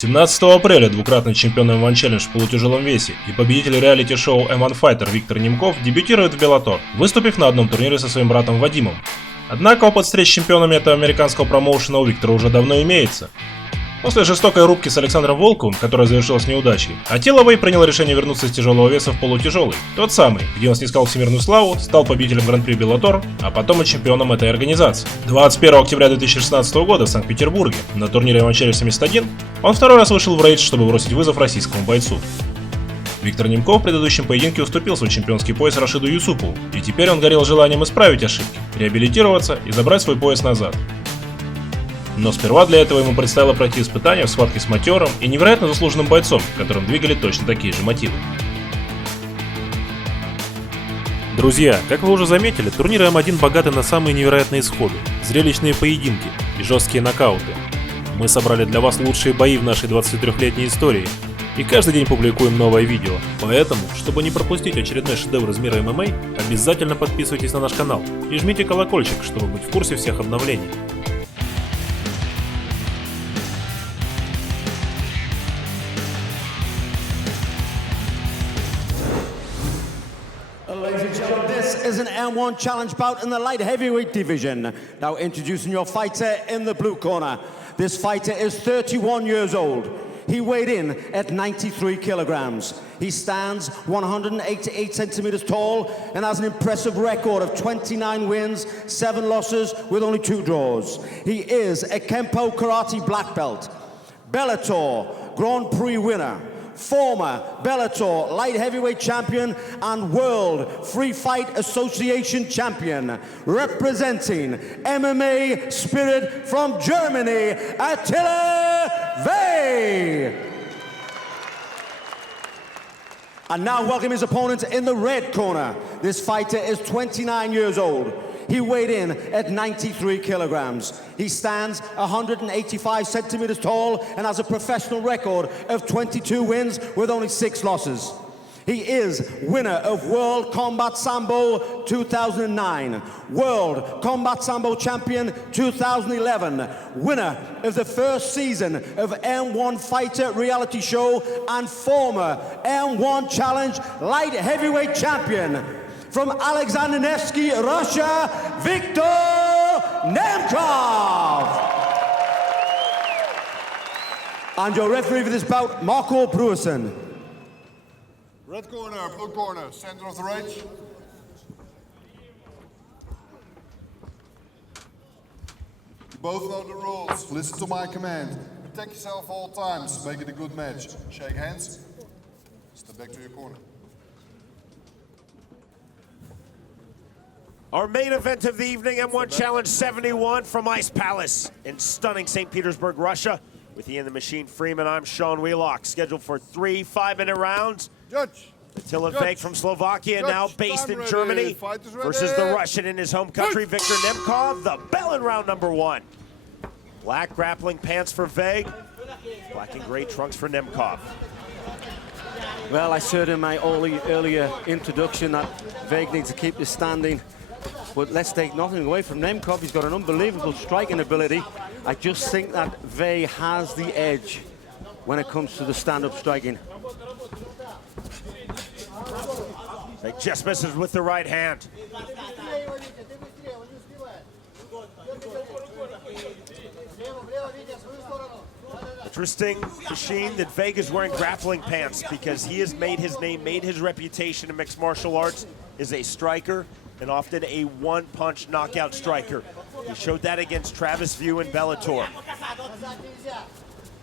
17 апреля двукратный чемпион M-1 Challenge в полутяжелом весе и победитель реалити-шоу M-1 Fighter Виктор Немков дебютирует в Bellator, выступив на одном турнире со своим братом Вадимом. Однако опыт встреч с чемпионами этого американского промоушена у Виктора уже давно имеется. После жестокой рубки с Александром Волковым, которая завершилась неудачей, Аттила Вей принял решение вернуться с тяжелого веса в полутяжелый, тот самый, где он снискал всемирную славу, стал победителем Гран-При Bellator, а потом и чемпионом этой организации. 21 октября 2016 года в Санкт-Петербурге на турнире M-1 Challenge 71 он второй раз вышел в рейдж, чтобы бросить вызов российскому бойцу. Виктор Немков в предыдущем поединке уступил свой чемпионский пояс Рашиду Юсупову, и теперь он горел желанием исправить ошибки, реабилитироваться и забрать свой пояс назад. Но сперва для этого ему предстояло пройти испытания в схватке с матерым и невероятно заслуженным бойцом, которым двигали точно такие же мотивы. Друзья, как вы уже заметили, турниры М1 богаты на самые невероятные исходы, зрелищные поединки и жесткие нокауты. Мы собрали для вас лучшие бои в нашей 23-летней истории и каждый день публикуем новое видео. Поэтому, чтобы не пропустить очередной шедевр из мира ММА, обязательно подписывайтесь на наш канал и жмите колокольчик, чтобы быть в курсе всех обновлений. Ladies and gentlemen, this is an M1 challenge bout in the light heavyweight division. Now introducing your fighter in the blue corner. This fighter is 31 years old. He weighed in at 93 kilograms. He stands 188 centimeters tall and has an impressive record of 29 wins, 7 losses with only 2 draws. He is a Kempo Karate black belt, Bellator Grand-Prix winner, former Bellator light heavyweight champion and World Free Fight Association champion, representing MMA Spirit from Germany, Аттила Вей. And now welcome his opponent in the red corner. This fighter is 29 years old. He weighed in at 93 kilograms. He stands 185 centimeters tall and has a professional record of 22 wins with only 6 losses. He is winner of World Combat Sambo 2009, World Combat Sambo Champion 2011, winner of the first season of M1 Fighter reality show and former M1 Challenge light heavyweight champion. From Alexander Nevsky, Russia, Viktor Nemkov. And your referee for this bout, Marco Bruersen. Red corner, blue corner, center of the range. You both know the rules. Listen to my command. Protect yourself all times. Make it a good match. Shake hands. Step back to your corner. Our main event of the evening, M1 Challenge 71 from Ice Palace in stunning St. Petersburg, Russia. With Ian the Machine Freeman, I'm Sean Wheelock. Scheduled for 3 5-minute rounds. Judge. Аттила Вей from Slovakia, now based in Germany, versus the Russian in his home country, Viktor Nemkov. The bell in round number 1. Black grappling pants for Vei, black and gray trunks for Nemkov. Well, I said in my earlier introduction that Vei needs to keep this standing. But let's take nothing away from Nemkov. He's got an unbelievable striking ability. I just think that Vei has the edge when it comes to the stand-up striking. Vei just misses with the right hand. Interesting, Machine, that Vei is wearing grappling pants because he has made his name, made his reputation in mixed martial arts as a striker and often a one-punch knockout striker. He showed that against Travis View in Bellator.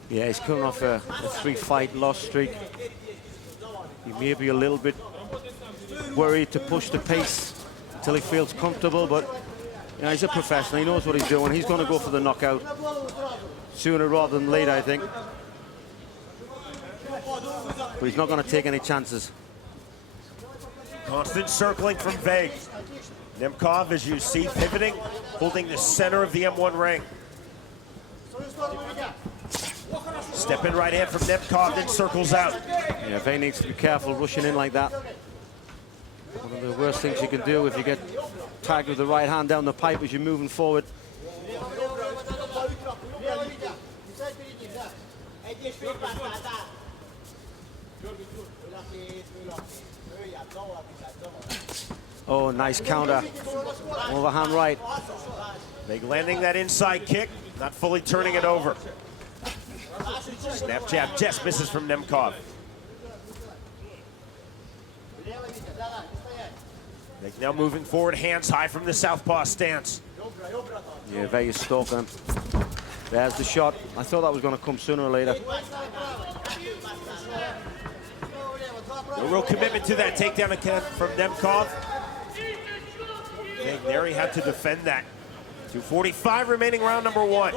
Yeah, he's coming off a 3-fight loss streak. He may be a little bit worried to push the pace until he feels comfortable, but you know, he's a professional. He knows what he's doing. He's going to go for the knockout sooner rather than later, I think. But he's not going to take any chances. Constant circling from Vei. Nemkov, as you see, pivoting, holding the center of the M1 ring. Step in right hand from Nemkov, then circles out. Yeah, Vei needs to be careful rushing in like that. One of the worst things you can do if you get tagged with the right hand down the pipe as you're moving forward. Oh, nice counter. Overhand right. Big landing that inside kick, not fully turning it over. Snap jab just misses from Nemkov. Big now moving forward, hands high from the southpaw stance. Yeah, very stalking him. There's the shot. I thought that was going to come sooner or later. No real commitment to that takedown from Nemkov. Big there, he had to defend that. 2:45 remaining, round number 1.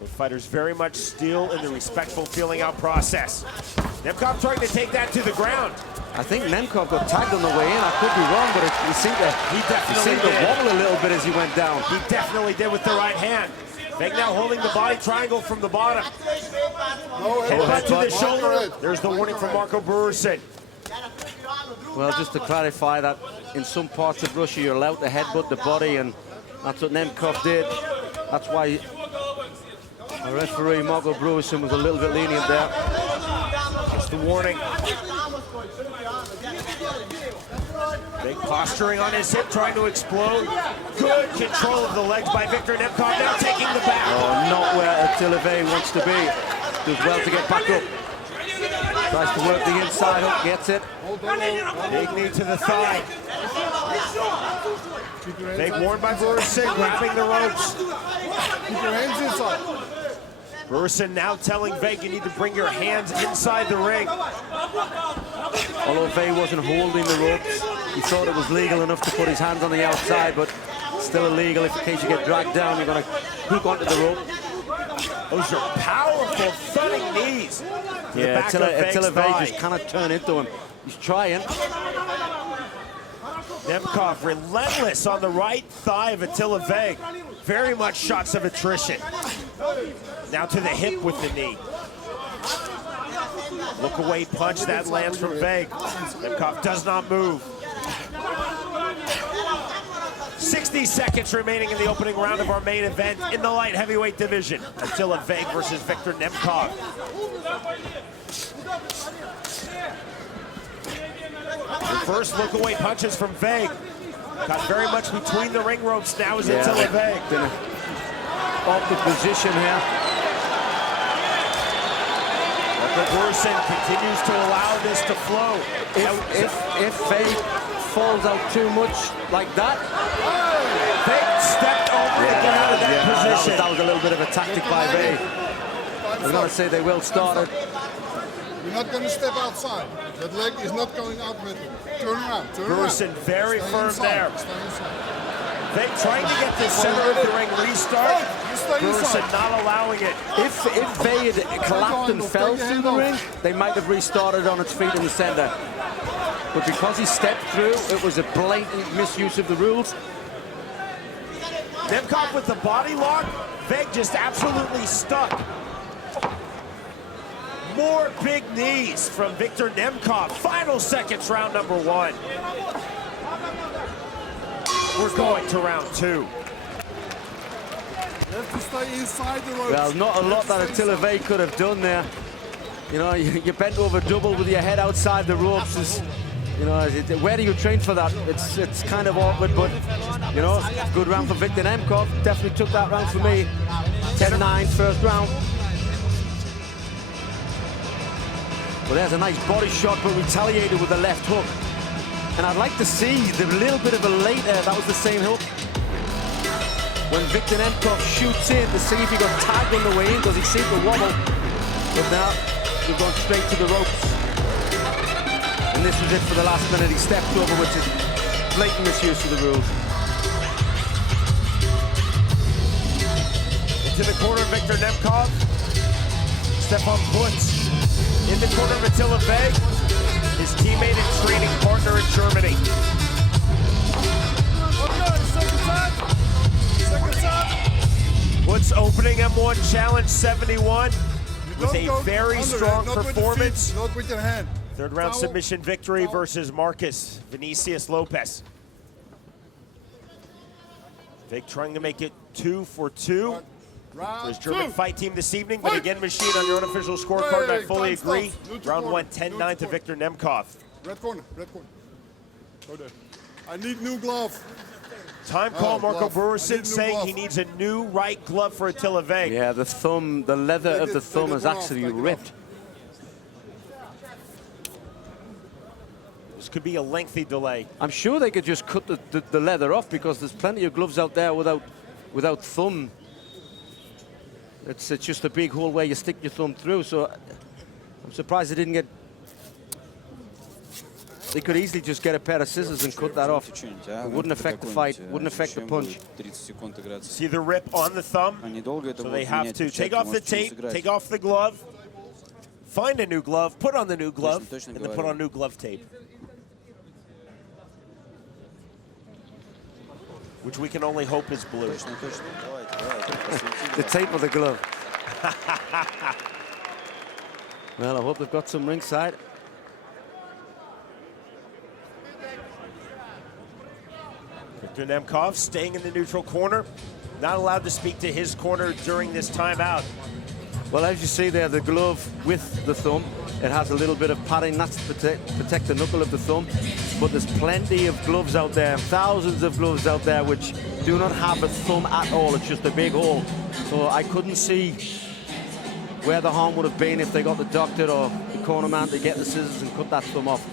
Both fighters very much still in the respectful feeling out process. Nemkov trying to take that to the ground. I think Nemkov got tagged on the way in. I could be wrong, but he seemed to wobble a little bit as he went down. He definitely did with the right hand. Big now holding the body triangle from the bottom. Head to the shoulder. There's the warning from Marco Bruersen. Well, just to clarify that in some parts of Russia, you're allowed to headbutt the body, and that's what Nemkov did. That's why our referee, Marco Bruersen, was a little bit lenient there. Just the warning. Big posturing on his hip, trying to explode. Good control of the legs by Viktor Nemkov, now taking the back. Oh, not where Аттила Вей wants to be. Does well to get back up. Tries to work the inside hook, gets it. Big knee to the thigh. Big warned by Bruersen, grabbing the ropes. Keep your hands inside. Bruersen now telling Veg, you need to bring your hands inside the ring. Although Vey wasn't holding the ropes, he thought it was legal enough to put his hands on the outside, but still illegal if in case you get dragged down, you're going to hook onto the rope. Those are powerful, thudding knees. Yeah, Аттила Вей just cannot turn into him. He's trying. Nemkov relentless on the right thigh of Аттила Вей. Very much shots of attrition. Now to the hip with the knee. Look away punch that lands from Veg. Nemkov does not move. 60 seconds remaining in the opening round of our main event in the light heavyweight division. Аттила Вей versus Viktor Nemkov. The first look away punches from Veg. Got very much between the ring ropes now is Аттila Вей. Off the position here. Bruersen continues to allow this to flow. If Vey falls out too much like that, Veg stepped over to get out of that position. That was a little bit of a tactic by Vey. I was going to say they will start it. You're not going to step outside. That leg is not going out with you. Turn around, turn Bruersen around. very Stay firm inside, there. Stay inside. Veg trying to get the center of the ring restart. Bruersen not allowing it. If Vey had collapsed and fell through the ring, they might have restarted on its feet in the center. But because he stepped through, it was a blatant misuse of the rules. Nemkov with the body lock. Veg just absolutely stuck. More big knees from Viktor Nemkov. Final seconds, round number 1. We're going to round 2. You have to stay inside the ropes. Well, not a lot that Аттила Вей could have done there. You know, you bent over double with your head outside the ropes. You know, where do you train for that? It's kind of awkward, but, you know, good round for Viktor Nemkov. Definitely took that round for me. 10-9, first round. Well, there's a nice body shot, but retaliated with the left hook. And I'd like to see the little bit of a later, that was the same hook. When Viktor Nemkov shoots in to see if he got tagged on the way in, because he seemed to wobble. But now, we've gone straight to the ropes. And this was it for the last minute. He stepped over, which is blatant misuse of the rules. Into the corner of Viktor Nemkov. Stefan Putz. In the corner of Аттила Вей. His teammate and training partner in Germany. Putz opening M1 Challenge 71 with a very strong performance. Not with your hand. Third round submission victory versus Marcus Vinicius Lopez. Vic trying to make it 2 for 2. for his German fight team this evening. But again, Machine, on your unofficial scorecard, and I fully agree. Round 1, 10-9 to Viktor Nemkov. Red corner, red corner. Go there. I need new glove. Time call, Marco glove. Burison saying he needs a new right glove for Аттила Вей. Yeah, the thumb, the leather of the thumb is actually ripped. This could be a lengthy delay. I'm sure they could just cut the leather off because there's plenty of gloves out there without thumb. It's just a big hole where you stick your thumb through. So I'm surprised they didn't get. They could easily just get a pair of scissors and cut that off. It wouldn't affect the fight, wouldn't affect the punch. See the rip on the thumb? So they have to take off the tape, take off the glove, find a new glove, put on the new glove, and then put on new glove tape. Which we can only hope is blue. The tape of the glove. Well, I hope they've got some ringside. Viktor Nemkov staying in the neutral corner. Not allowed to speak to his corner during this timeout. Well, as you see there, the glove with the thumb, it has a little bit of padding, that's to protect the knuckle of the thumb. But there's plenty of gloves out there, thousands of gloves out there, which do not have a thumb at all. It's just a big hole. So I couldn't see where the harm would have been if they got the doctor or the corner man to get the scissors and cut that thumb off.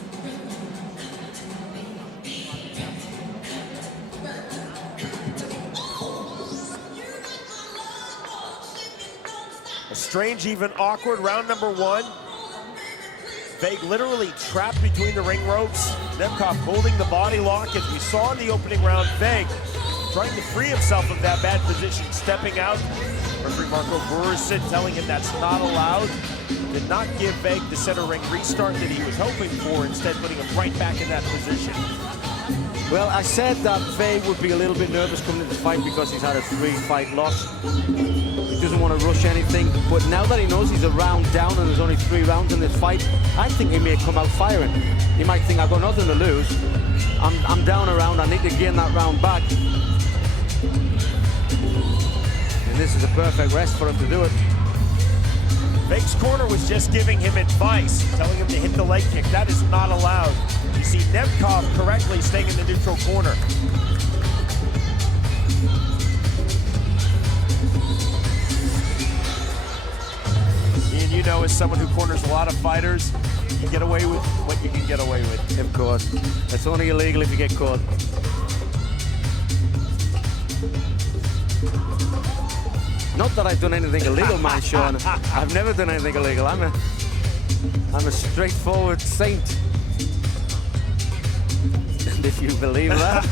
A strange, even awkward round number 1. Veg literally trapped between the ring ropes. Nemkov holding the body lock. As we saw in the opening round, Veg trying to free himself of that bad position, stepping out. Referee Marco Burison telling him that's not allowed. Did not give Veg the center ring restart that he was hoping for, instead putting him right back in that position. Well, I said that Vey would be a little bit nervous coming into the fight because he's had a 3-fight loss. He doesn't want to rush anything, but now that he knows he's a round down and there's only 3 rounds in this fight, I think he may come out firing. He might think, I've got nothing to lose. I'm down a round, I need to gain that round back. And this is a perfect rest for him to do it. Veg's corner was just giving him advice, telling him to hit the leg kick. That is not allowed. You see Nemkov correctly staying in the neutral corner. And you know, as someone who corners a lot of fighters, you get away with what you can get away with. Of course. It's only illegal if you get caught. Not that I've done anything illegal, man, Sean. I've never done anything illegal. I'm a straightforward saint. And if you believe that.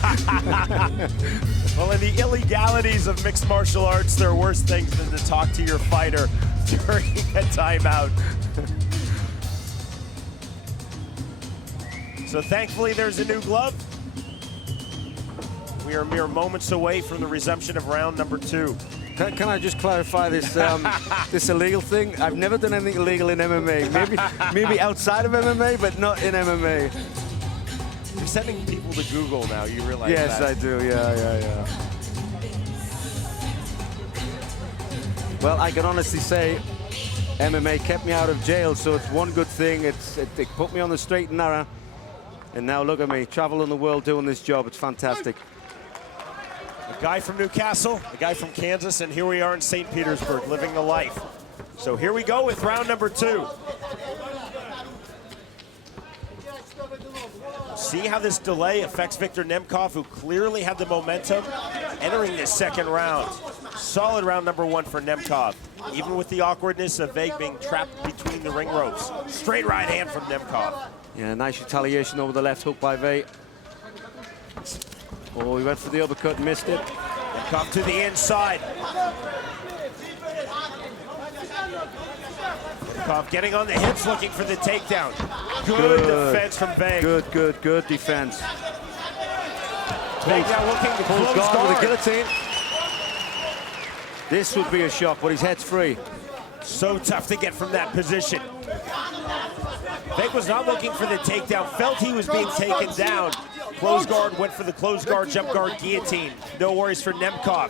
Well, in the illegalities of mixed martial arts, there are worse things than to talk to your fighter during a timeout. So thankfully, there's a new glove. We are mere moments away from the resumption of round number 2. Can I just clarify this this illegal thing? I've never done anything illegal in MMA. Maybe outside of MMA, but not in MMA. You're sending people to Google now, you realize yes, that? I do, yeah. Well, I can honestly say MMA kept me out of jail, so it's one good thing. It put me on the straight and narrow. And now look at me, traveling the world doing this job. It's fantastic. A guy from Newcastle, a guy from Kansas, and here we are in St. Petersburg, living the life. So here we go with round number 2. See how this delay affects Viktor Nemkov, who clearly had the momentum entering this second round. Solid round number 1 for Nemkov, even with the awkwardness of Veg being trapped between the ring ropes. Straight right hand from Nemkov. Yeah, nice retaliation over the left hook by Vey. Oh, he went for the uppercut, missed it. Come to the inside. Nemkov getting on the hips, looking for the takedown. Good defense from Veg. Good defense. Veg now looking to close guard with the guillotine. This would be a shot, but his head's free. So tough to get from that position. Veg was not looking for the takedown, felt he was being taken down. Close guard, went for the close guard, jump guard, guillotine. No worries for Nemkov.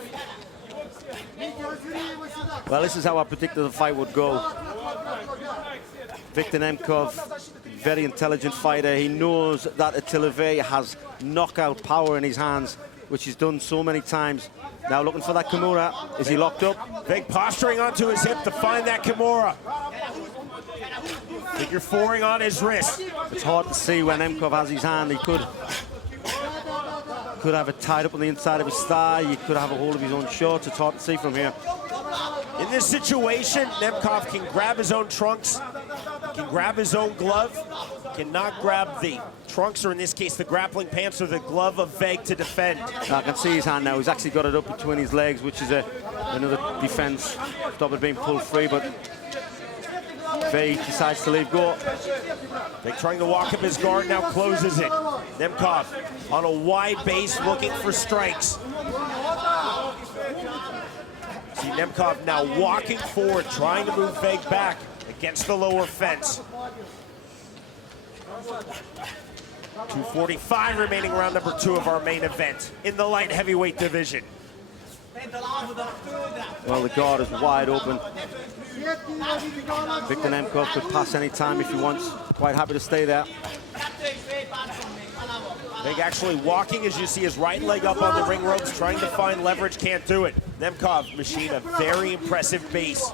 Well, this is how I predicted the fight would go. Viktor Nemkov, very intelligent fighter. He knows that Аттила Вей has knockout power in his hands, which he's done so many times. Now looking for that Kimura. Is he locked up? Vig posturing onto his hip to find that Kimura. Figure fouring on his wrist. It's hard to see when Nemkov has his hand. He could have it tied up on the inside of his thigh. He could have a hold of his own shorts. It's hard to see from here. In this situation, Nemkov can grab his own trunks, he can grab his own glove, cannot grab the trunks, or in this case, the grappling pants or the glove of Veg to defend. I can see his hand now. He's actually got it up between his legs, which is another defense. Stop it being pulled free, but Veg decides to leave go. Veg trying to walk up his guard, now closes it. Nemkov on a wide base looking for strikes. See Nemkov now walking forward, trying to move Veg back against the lower fence. 2:45 remaining, round number 2 of our main event in the light heavyweight division. Well, the guard is wide open. Viktor Nemkov could pass any time if he wants. Quite happy to stay there. Vig actually walking, as you see his right leg up on the ring ropes, trying to find leverage, can't do it. Nemkov machine a very impressive base.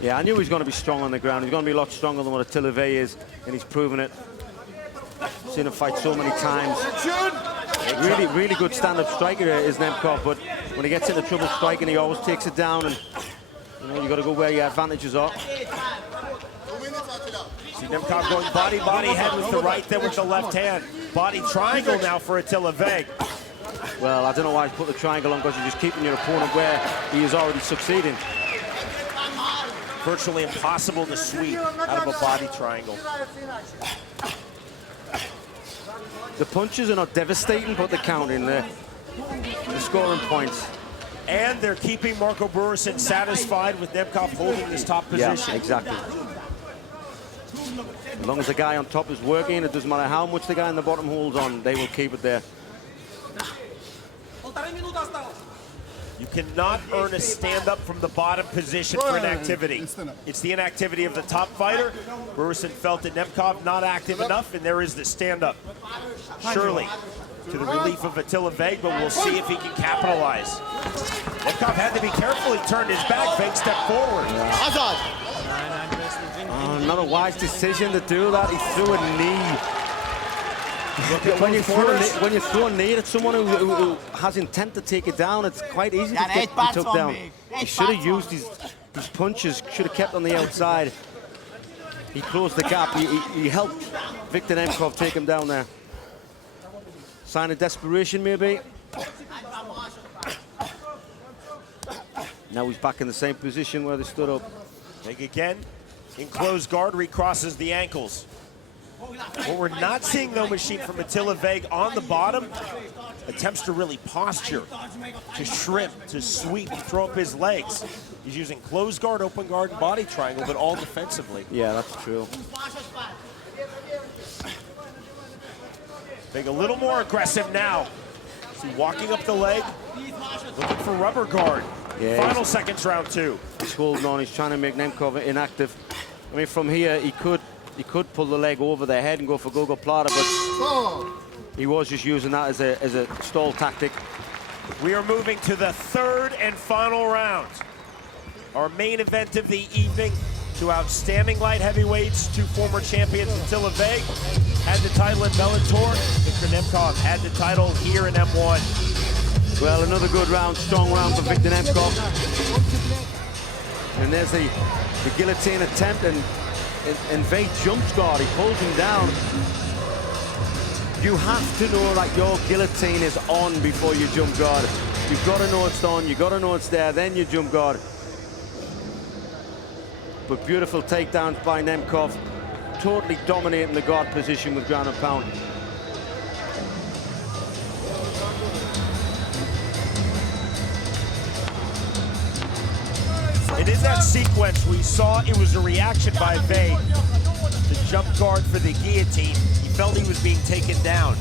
Yeah, I knew he was going to be strong on the ground. He's going to be a lot stronger than what Аттила Вей is, and he's proven it. Seen him fight so many times. Really, really good stand-up striker is Nemkov, but when he gets into trouble striking, he always takes it down, and you got to go where your advantages are. See Nemkov going body, head with the right, then with the left hand. Body triangle now for Аттила Вей. Well, I don't know why he's put the triangle on, because you're just keeping your opponent where he is already succeeding. Virtually impossible to sweep out of a body triangle. The punches are not devastating, but they're counting. They're scoring points. And they're keeping Marco Burison satisfied with Nemkov holding this top position. Yeah, exactly. As long as the guy on top is working, it doesn't matter how much the guy in the bottom holds on, they will keep it there. You cannot earn a stand-up from the bottom position for inactivity. It's the inactivity of the top fighter. Burison felt that Nemkov not active enough, and there is the stand-up. Surely to the relief of Аттила Вей, but we'll see if he can capitalize. Nemkov had to be careful. He turned his back. Veg stepped forward. Not a wise decision to do that. He threw a knee. When you throw a knee at someone who has intent to take it down, it's quite easy to get took down. He should have used his punches, should have kept on the outside. He closed the gap. He helped Viktor Nemkov take him down there. Sign of desperation, maybe. Now he's back in the same position where they stood up. Vig again, in closed guard, recrosses the ankles. What we're not seeing, though, machine from Аттила Вей on the bottom, attempts to really posture, to shrimp, to sweep, throw up his legs. He's using closed guard, open guard, and body triangle, but all defensively. Yeah, that's true. Vig a little more aggressive now. See, walking up the leg, looking for rubber guard. Yeah, Final seconds, round 2. He's holding on. He's trying to make Nemkov inactive. I mean, from here, he could pull the leg over their head and go for gogoplata, but he was just using that as a stall tactic. We are moving to the third and final round. Our main event of the evening. Two outstanding light heavyweights, two former champions. Аттила Вей had the title in Bellator. Viktor Nemkov had the title here in M1. Well, another good round, strong round for Viktor Nemkov. And there's the guillotine attempt, and Vei jumps guard. He pulls him down. You have to know that your guillotine is on before you jump guard. You've got to know it's on, you've got to know it's there, then you jump guard. But beautiful takedowns by Nemkov, totally dominating the guard position with ground and pound. And in that sequence, we saw it was a reaction by Vei to jump guard for the guillotine. He felt he was being taken down.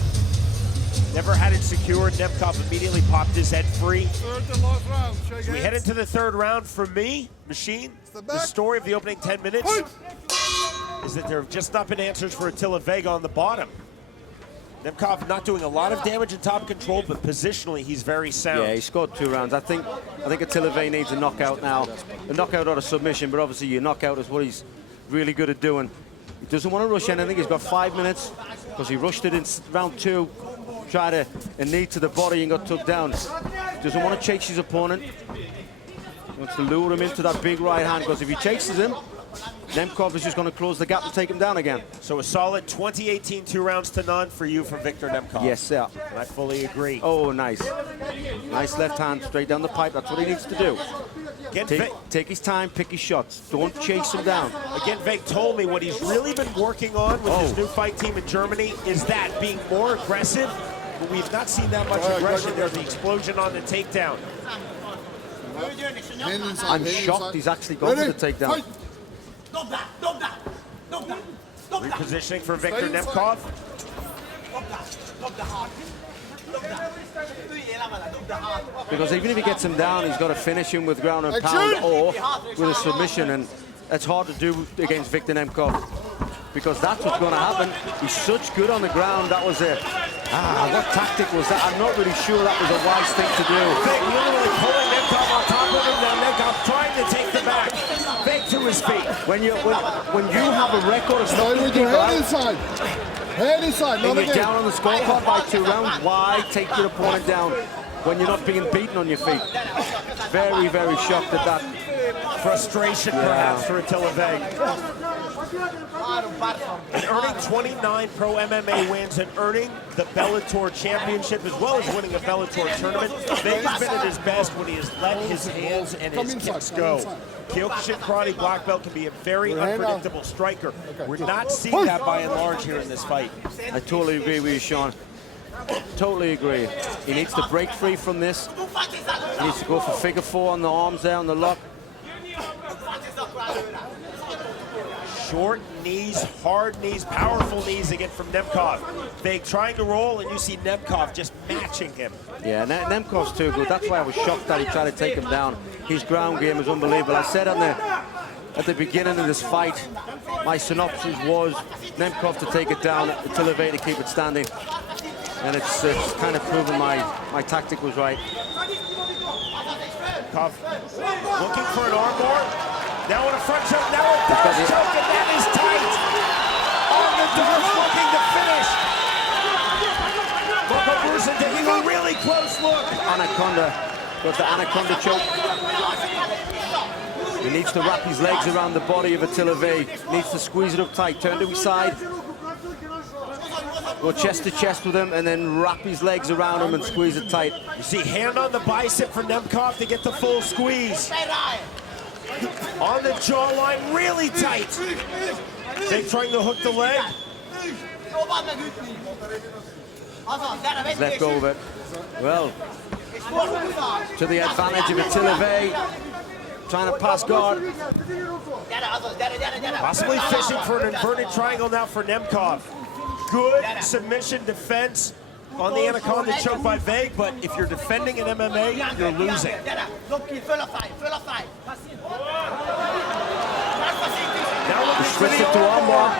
Never had it secured. Nemkov immediately popped his head free. So we head into the third round. For me, Machine, the story of the opening 10 minutes is that there have just not been answers for Аттила Вей on the bottom. Nemkov not doing a lot of damage in top control, but positionally he's very sound. Yeah, he scored 2 rounds. I think Аттила Вей needs a knockout now. A knockout or a submission, but obviously your knockout is what he's really good at doing. He doesn't want to rush anything. He's got 5 minutes because he rushed it in round 2. Tried a knee to the body and got took down. Doesn't want to chase his opponent. Wants to lure him into that big right hand, because if he chases him, Nemkov is just going to close the gap and take him down again. So a solid 2018 2-0 for you from Viktor Nemkov. Yes, sir. I fully agree. Oh, nice. Nice left hand straight down the pipe. That's what he needs to do. Again, Take his time, pick his shots. Don't chase him down. Again, Veg told me what he's really been working on with his new fight team in Germany is that, being more aggressive. But we've not seen that much aggression there. The explosion on the takedown. I'm shocked he's actually gone for the takedown. Repositioning for Viktor Nemkov. Because even if he gets him down, he's got to finish him with ground and pound or with a submission, and that's hard to do against Viktor Nemkov, because that's what's going to happen. He's such good on the ground. That was a what tactic was that? I'm not really sure that was a wise thing to do. Vig literally pulling Nemkov on top of him. Now Nemkov trying to take the back. Vig to his feet. When you have a record of Stay with your head inside. Head inside, not and you're again. down on the scorecard by 2 rounds, why take your opponent down when you're not being beaten on your feet? Very, very shocked at that. Frustration, perhaps, for Аттила Вей. And earning 29 pro MMA wins and earning the Bellator championship, as well as winning a Bellator tournament, Vei's been at his best when he has let his hands and his kicks go. Kyokushin karate black belt can be a very unpredictable striker. We're not seeing that by and large here in this fight. I totally agree with you, Sean. Totally agree. He needs to break free from this. He needs to go for figure 4 on the arms there, on the lock. Short knees, hard knees, powerful knees again from Nemkov. Vig trying to roll, and you see Nemkov just matching him. Yeah, Nemkov's too good. That's why I was shocked that he tried to take him down. His ground game is unbelievable. I said at the beginning of this fight, my synopsis was Nemkov to take it down, Аттила Вей to keep it standing. And it's kind of proven my tactic was right. Nemkov looking for an armbar. Now on a front choke, now a down choke, and that is tight. On the door, looking to finish. Volkovым taking a really close look. Anaconda, got the anaconda choke. He needs to wrap his legs around the body of Аттила Вей. Needs to squeeze it up tight, turn to his side. Go chest to chest with him, and then wrap his legs around him and squeeze it tight. You see hand on the bicep for Nemkov to get the full squeeze. On the jawline, really tight. Vig trying to hook the leg. Let go of it. Well, to the advantage of Аттила Вей. Trying to pass guard. Possibly fishing for an inverted triangle now for Nemkov. Good submission defense on the anaconda choke by Vig, but if you're defending in MMA, you're losing. Now looking for the armbar.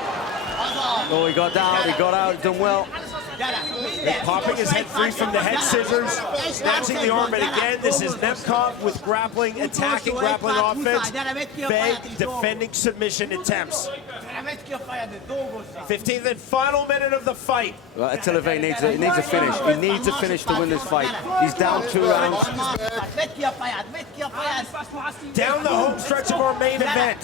Oh, he got down, he got out, done well. Vig popping his head free from the head scissors, snatching the arm, but again, this is Nemkov with grappling, attacking, grappling offense. Vig defending submission attempts. 15th and final minute of the fight. Well, Аттила Вей needs a finish. He needs a finish to win this fight. He's down 2 rounds. Down the home stretch of our main event.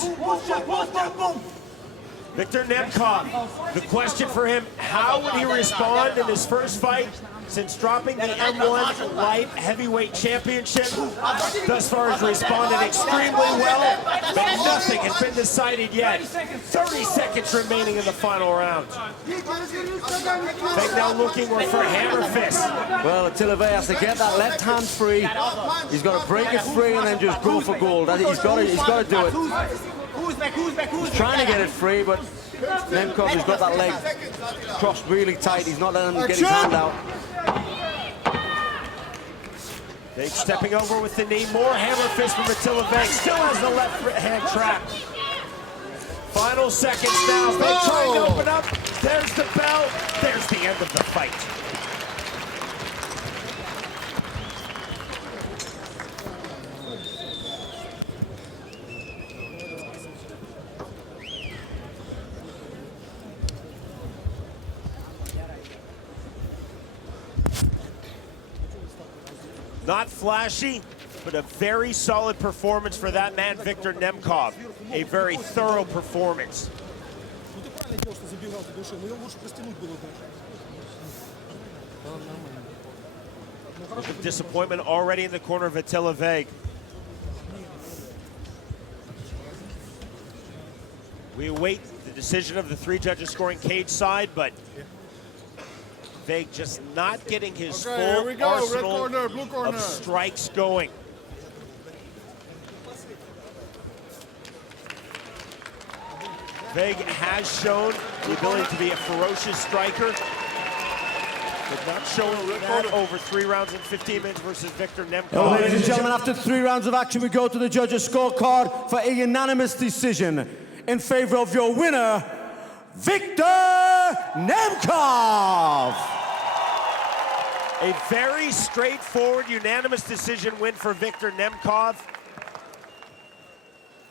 Viktor Nemkov, the question for him, how would he respond in his first fight since dropping the M1 light heavyweight championship? Thus far has responded extremely well, but nothing has been decided yet. 30 seconds remaining in the final round. Vig now looking for a hammer fist. Well, Аттила Вей has to get that left hand free. He's got to break it free and then just go for gold. He's got to do it. He's trying to get it free, but Nemkov has got that leg crossed really tight. He's not letting him get his hand out. Vig stepping over with the knee. More hammer fist from Аттила Вей. Still has the left hand trapped. Final seconds now. Vig trying to open up. There's the bell. There's the end of the fight. Not flashy, but a very solid performance for that man, Viktor Nemkov. A very thorough performance. Look at disappointment already in the corner of Аттила Вей. We await the decision of the three judges scoring cage side, but Vig just not getting his full arsenal of strikes going. Vig has shown the ability to be a ferocious striker, but not showing that over 3 rounds and 15 minutes versus Viktor Nemkov. Well, ladies and gentlemen, after 3 rounds of action, we go to the judges' scorecard for a unanimous decision in favor of your winner, Viktor Nemkov. A very straightforward, unanimous decision win for Viktor Nemkov.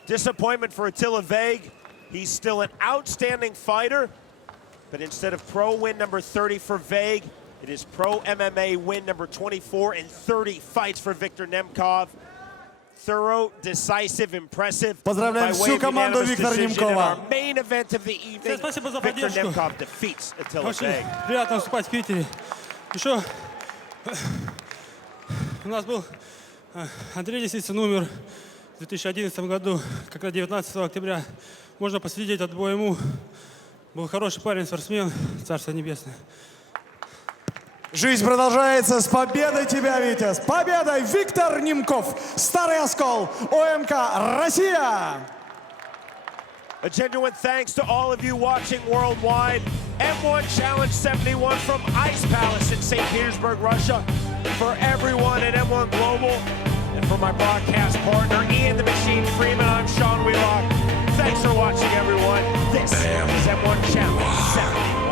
Disappointment for Аттила Вей. He's still an outstanding fighter, but instead of pro win number 30 for Vig, it is pro MMA win number 24 in 30 fights for Viktor Nemkov. Thorough, decisive, impressive. Поздравляем всю команду Виктора Немкова. Our main event of the evening, Viktor Nemkov defeats Аттила Вей. Приятно выступать в Питере. Еще у нас был Андрей Лисицын, умер в 2011 году, как раз 19 октября. Можно посвятить этот бой ему. Был хороший парень, спортсмен, Царство Небесное. Жизнь продолжается. С победой тебя, Витя! С победой, Виктор Немков! Старый оскол, ОМК, Россия! A genuine thanks to all of you watching worldwide. M1 Challenge 71 from Ice Palace in St. Petersburg, Russia. For everyone at M1 Global, and for my broadcast partner, Ian the Machine Freeman, I'm Sean Wheelock. Thanks for watching, everyone. This is M1 Challenge 71.